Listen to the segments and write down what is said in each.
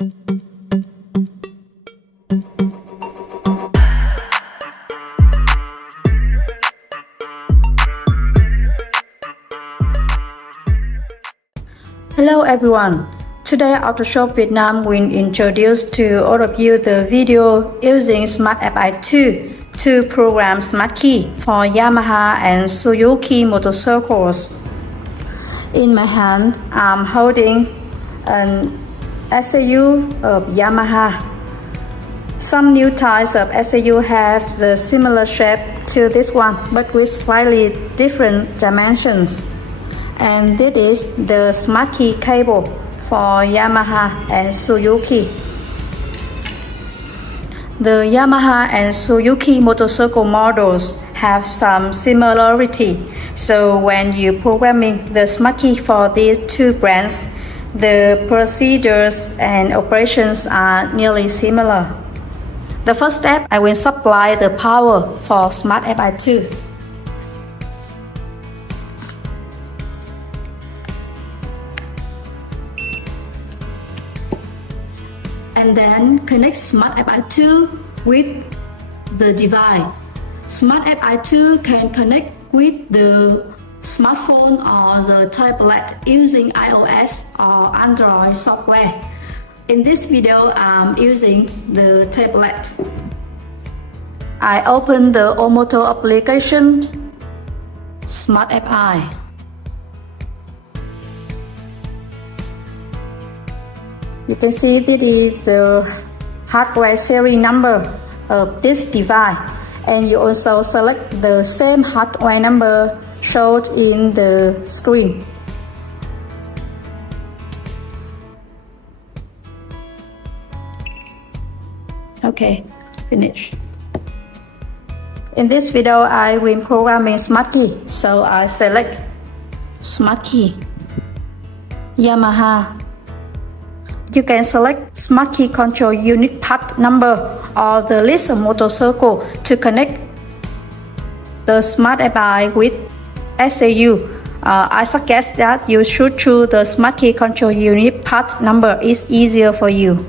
Hello everyone! Today Auto Shop Vietnam will introduce to all of you the video using Smart F.i. to program SmartKey for Yamaha and Suzuki motorcycles. In my hand, I'm holding an SAU of Yamaha. Some new types of SAU have the similar shape to this one, but with slightly different dimensions. And this is the SmartKey cable for Yamaha and Suzuki. The Yamaha and Suzuki motorcycle models have some similarity, so when you're programming the SmartKey for these two brands, the procedures and operations are nearly similar. The first step, I will supply the power for Smart F.i. And then connect Smart F.i. with the device. Smart F.i. can connect with the smartphone or the tablet using iOS or Android software. In this video, I'm using the tablet. I open the Omoto application, Smart F.i. You can see this is the hardware serial number of this device, and you also select the same hardware number shown in the screen. Okay, finish. In this video, I will programming SmartKey, so I select SmartKey, Yamaha. You can select SmartKey control unit part number or the list of motorcycle to connect the Smart F.i. with SAU. I suggest that you should choose the SmartKey control unit part number. It's easier for you.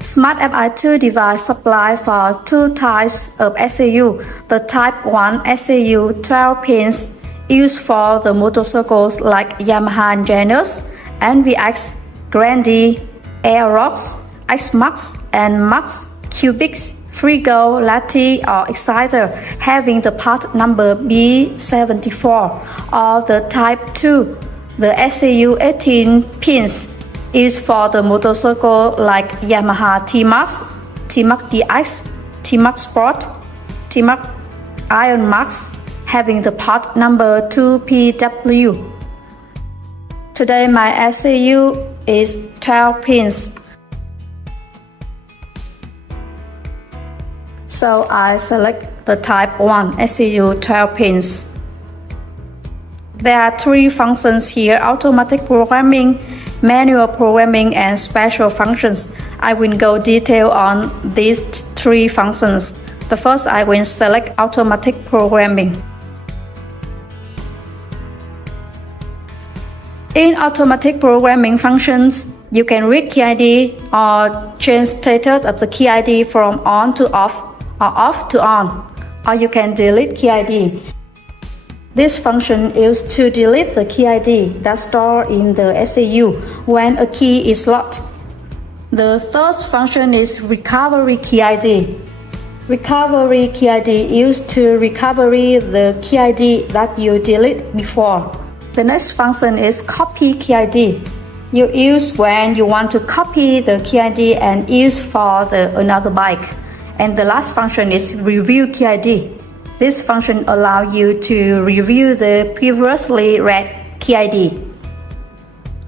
Smart F.i. device supply for two types of SAU. The type 1 SAU 12 pins used for the motorcycles like Yamaha and JANUS, NVX, GRANDE, Aerox, XMAX, and MAX, Cubics, Frigo, Lati, or Exciter having the part number B74, or the type 2, the SAU 18 pins used for the motorcycle like Yamaha TMAX, TMAX DX, TMAX Sport, TMAX Iron Max, having the part number 2PW. Today my SAU is 12 pins. So I select the type 1 SAU 12 pins. There are three functions here: automatic programming, manual programming, and special functions. I will go detail on these three functions. The first, I will select automatic programming. In automatic programming functions, you can read key ID or change status of the key ID from on to off or off to on, or you can delete key ID. This function is to delete the key ID that's stored in the SAU when a key is locked. The third function is recovery key ID. Recovery key ID used to recover the key ID that you deleted before. The next function is copy key ID. You use when you want to copy the key ID and use for another bike. And the last function is review key ID. This function allows you to review the previously read key ID.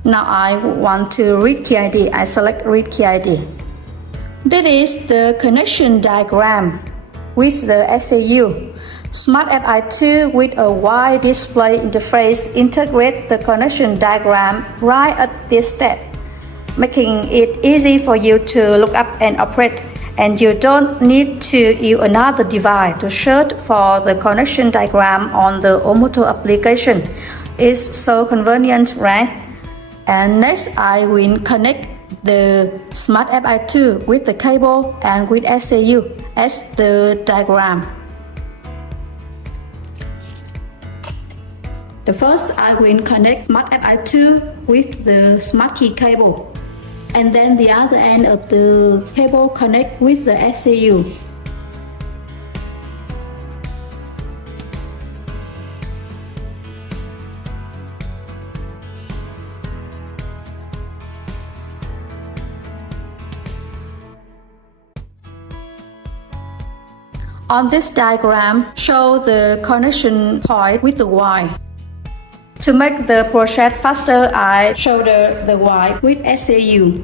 Now I want to read key ID. I select read key ID. This is the connection diagram with the SAU. Smart F.i. with a wide display interface integrates the connection diagram right at this step, making it easy for you to look up and operate, and you don't need to use another device to search for the connection diagram on the Omoto application. It's so convenient, right? And next I will connect the Smart F.i2 with the cable and with SAU as the diagram. The first I will connect Smart F.i2 with the SmartKey cable, and then the other end of the cable connect with the SAU. On this diagram, show the connection point with the wire. To make the process faster, I solder the wire with SAU.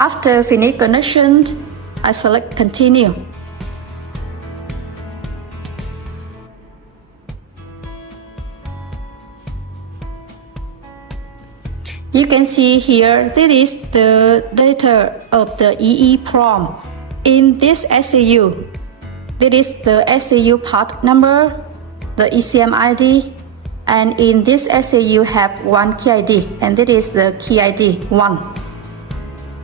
After finish connection, I select Continue. You can see here, this is the data of the EEPROM in this SAU. This is the SAU part number, the ECM ID, and in this SAU have one key ID, and this is the key ID 1.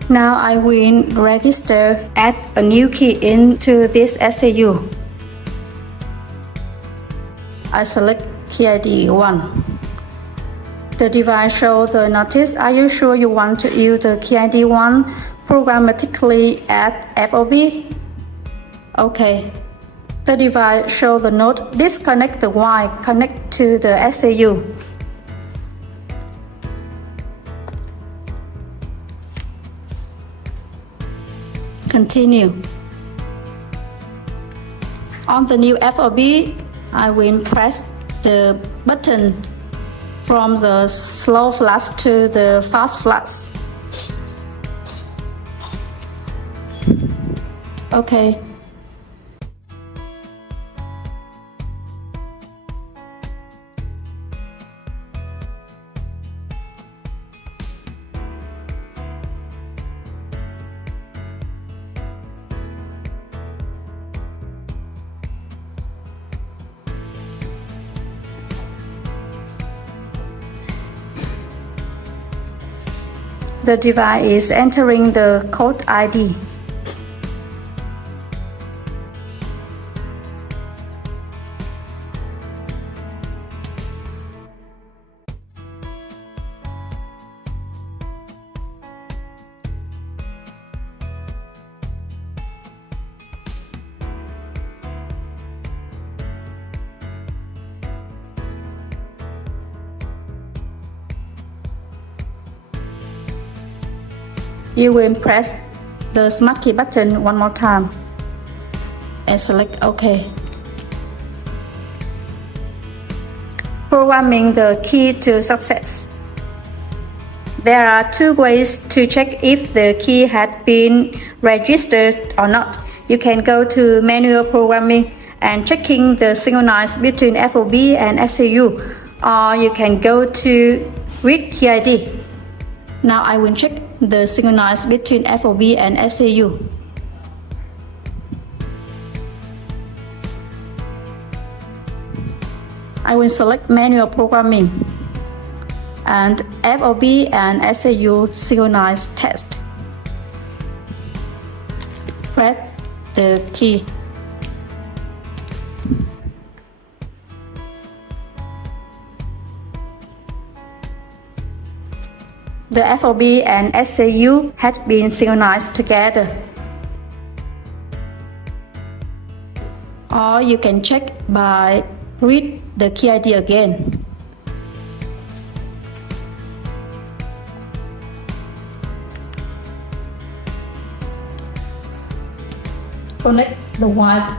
Now I will add a new key into this SAU. I select key ID 1. The device shows the notice, are you sure you want to use the key ID 1 programmatically at FOB? Okay. The device shows the note, disconnect the wire, connect to the SAU. Continue. On the new FOB, I will press the button from the slow flash to the fast flash. Okay. The device is entering the code ID. You will press the Smart Key button one more time and select OK. Programming the key to success. There are two ways to check if the key had been registered or not. You can go to manual programming and checking the synchronized between FOB and SAU, or you can go to read key ID. Now I will check the synchronize between FOB and SAU. I will select manual programming and FOB and SAU synchronize test. Press the key. The FOB and SAU had been synchronized together. Or you can check by read the key ID again. Connect the wire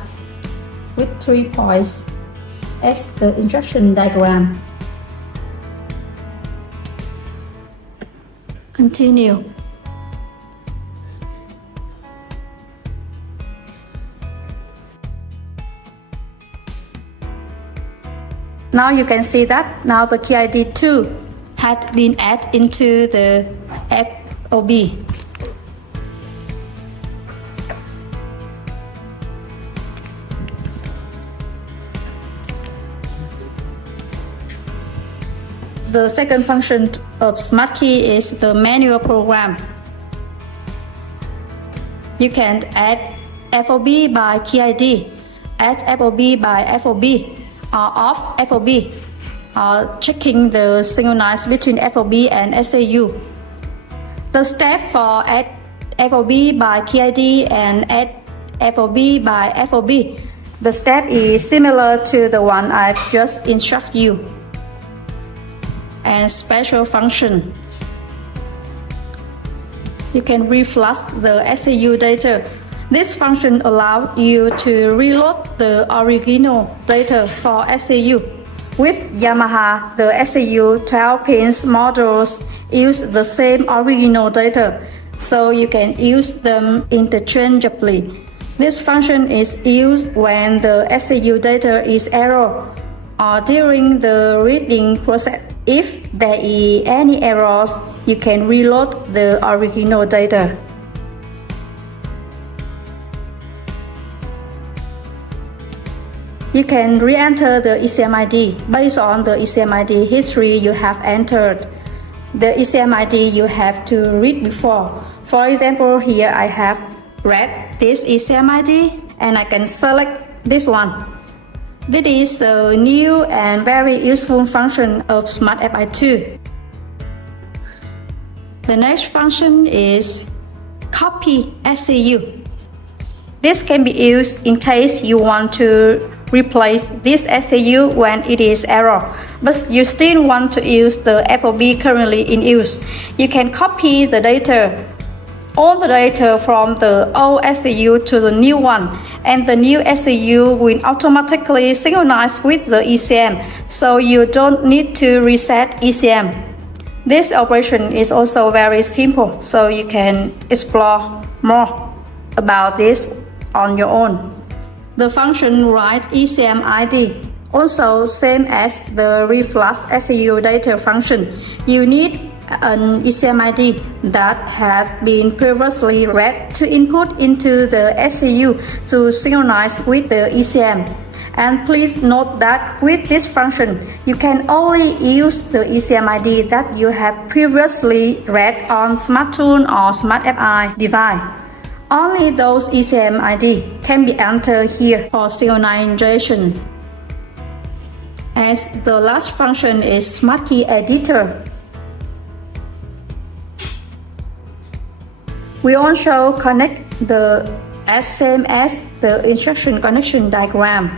with 3 points as the instruction diagram. Continue. Now you can see that now the key ID 2 had been added into the FOB. The second function of SmartKey is the manual program. You can add FOB by key ID, add FOB by FOB, or off FOB, or checking the synchronize between FOB and SAU. The step for add FOB by key ID and add FOB by FOB, the step is similar to the one I've just instructed you. And special function. You can reflush the SAU data. This function allows you to reload the original data for SAU. With Yamaha, the SAU 12-pin modules use the same original data, so you can use them interchangeably. This function is used when the SAU data is error or during the reading process. If there is any errors, you can reload the original data. You can re-enter the ECM ID based on the ECM ID history you have entered. The ECM ID you have to read before. For example, here I have read this ECM ID and I can select this one. This is a new and very useful function of Smart F.i2. The next function is copy SAU. This can be used in case you want to replace this SAU when it is error, but you still want to use the FOB currently in use. You can copy the data, all the data from the old SAU to the new one, and the new SAU will automatically synchronize with the ECM, so you don't need to reset ECM. This operation is also very simple, so you can explore more about this on your own. The function write ECM ID, also same as the reflush SAU data function. You need an ECM ID that has been previously read to input into the SAU to synchronize with the ECM. And please note that with this function, you can only use the ECM ID that you have previously read on SmartTune or Smart F.i device. Only those ECM ID can be entered here for synchronization. As the last function is SmartKey Editor. We also connect the same as the instruction connection diagram.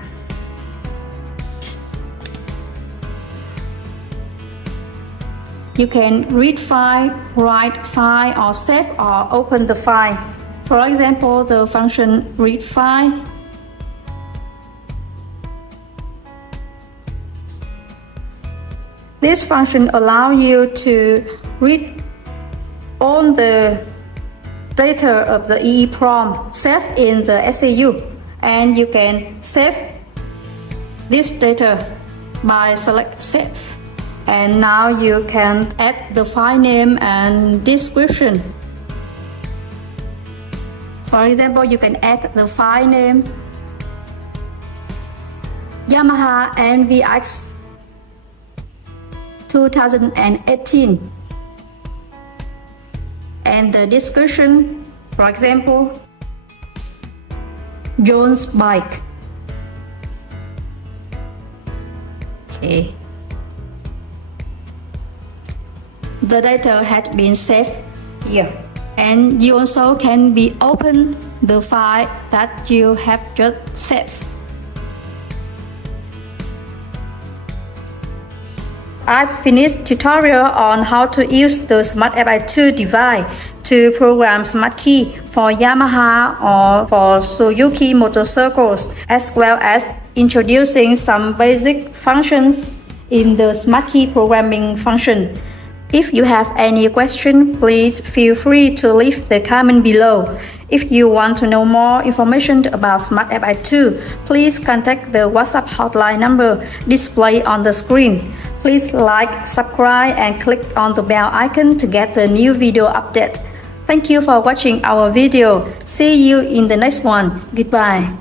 You can read file, write file, or save or open the file. For example, the function read file. This function allows you to read all the data of the EEPROM saved in the SAU, and you can save this data by select save. And now you can add the file name and description. For example, you can add the file name Yamaha NVX 2018 and the description, for example, John's bike. Okay. The data had been saved here, and you also can be open the file that you have just saved. I've finished tutorial on how to use the Smart F.i2 device to program SmartKey for Yamaha or for Suzuki motorcycles, as well as introducing some basic functions in the SmartKey programming function. If you have any question, please feel free to leave the comment below. If you want to know more information about Smart F.i2, please contact the WhatsApp hotline number displayed on the screen. Please like, subscribe and click on the bell icon to get the new video update. Thank you for watching our video. See you in the next one. Goodbye.